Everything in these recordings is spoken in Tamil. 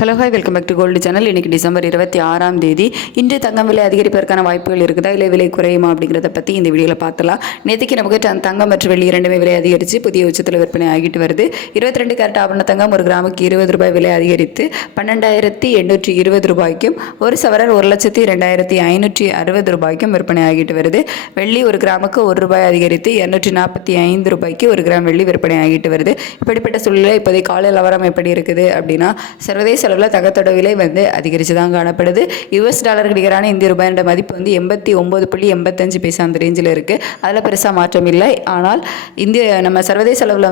Hello hi welcome back to gold channel. இன்றைக்கி டிசம்பர் 26ஆம் தேதி. இன்று தங்கம் விலை அதிகரிப்பதற்கான வாய்ப்புகள் இருக்குதா இல்லை விலை குறையுமா அப்படிங்கிறத பற்றி இந்த வீடியோவில் பார்த்தலாம். நேற்றுக்கு நமக்கு தங்கம் மற்றும் வெள்ளி இரண்டுமே விலை அதிகரித்து புதிய உச்சத்தில் விற்பனை ஆகிட்டு வருது. 22 கேரட் ஆபரண தங்கம் ஒரு கிராமுக்கு 20 ரூபாய் விலை அதிகரித்து 12,820 ரூபாய்க்கும், ஒரு சவரன் 1,02,560 ரூபாய்க்கும் விற்பனை ஆகிட்டு வருது. வெள்ளி ஒரு கிராமுக்கு 1 ரூபாய் அதிகரித்து 245 ரூபாய்க்கு ஒரு கிராம் வெள்ளி விற்பனை ஆகிட்டு வருது. இப்படிப்பட்ட சூழ்நிலை இப்போதை கால நிலவரம் எப்படி இருக்குது அப்படின்னா, சர்வதேச அளவில் தங்கத்தோட விலை அதிகரித்து தான் காணப்படுது. யூஎஸ் டாலருக்கு நிகரான இந்திய ரூபாயோட மதிப்பு 89.85 அந்த ரேஞ்சில் இருக்குது. அதில் பெருசாக மாற்றம் இல்லை. ஆனால் நம்ம சர்வதேச அளவில்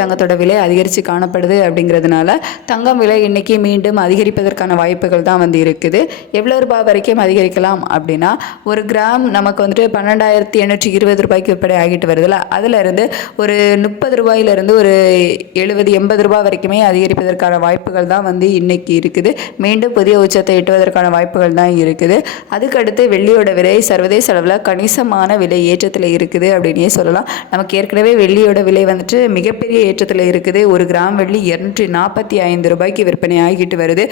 தங்கத்தோட விலை அதிகரித்து காணப்படுது. அப்படிங்கிறதுனால தங்கம் விலை இன்றைக்கி மீண்டும் அதிகரிப்பதற்கான வாய்ப்புகள் தான் இருக்குது. எவ்வளோ ரூபாய் வரைக்கும் அதிகரிக்கலாம் அப்படின்னா, ஒரு கிராம் நமக்கு 12,820 ரூபாய்க்கு விற்பனை ஆகிட்டு வருதுல்ல, அதில் இருந்து ஒரு 30 ரூபாயிலிருந்து ஒரு 70-80 ரூபாய் வரைக்குமே அதிகரிப்பதற்கான வாய்ப்புகள் தான் இன்னைக்கு இருக்குது. மீண்டும் புதிய உச்சத்தை எட்டுவதற்கான வாய்ப்புகள் தான் இருக்குது. அதுக்கடுத்து வெள்ளியோட விலை சர்வதேச அளவில் கணிசமான விலை ஏற்றத்தில் இருக்குது அப்படின்னே சொல்லலாம். நமக்கு ஏற்கனவே வெள்ளியோட விலை மிகப்பெரிய ஏற்றத்தில் இருக்குது. ஒரு கிராம் வெள்ளி 245 ரூபாய்க்கு விற்பனை ஆகிட்டு வருது.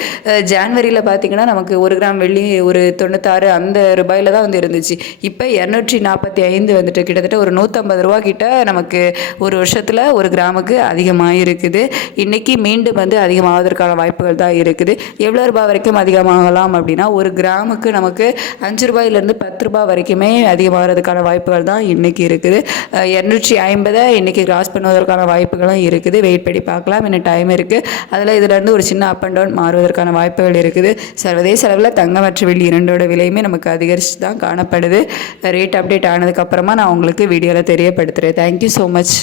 ஜான்வரியில் பார்த்தீங்கன்னா நமக்கு ஒரு கிராம் வெள்ளி ஒரு 96 அந்த ரூபாயில் தான் இருந்துச்சு. இப்போ 245 கிட்டத்தட்ட ஒரு 150 ரூபா கிட்ட நமக்கு ஒரு வருஷத்தில் ஒரு கிராமுக்கு அதிகமாக இருக்குது. இன்னைக்கு மீண்டும் அதிகமாவதற்கான வாய்ப்புகள் தான் இருக்குது. எவ்வளோ ரூபாய் வரைக்கும் அதிகமாகலாம் அப்படின்னா, ஒரு கிராமுக்கு நமக்கு 5 ரூபாயிலிருந்து 10 ரூபாய் வரைக்குமே அதிகமாகிறதுக்கான வாய்ப்புகள் தான் இன்றைக்கி இருக்குது. 250 இன்றைக்கி கிராஸ் பண்ணுவதற்கான வாய்ப்புகளும் இருக்குது. வெயிட் பண்ணி பார்க்கலாம், இன்னும் டைம் இருக்குது. அதில் இதிலேருந்து ஒரு சின்ன அப் அண்ட் டவுன் மாறுவதற்கான வாய்ப்புகள் இருக்குது. சர்வதேச அளவில் தங்கம் மற்றும் வெள்ளி இரண்டோட விலையுமே நமக்கு அதிகரித்து தான் காணப்படுது. ரேட் அப்டேட் ஆனதுக்கப்புறமா நான் உங்களுக்கு வீடியோவில் தெரியப்படுத்துகிறேன். Thank you so much.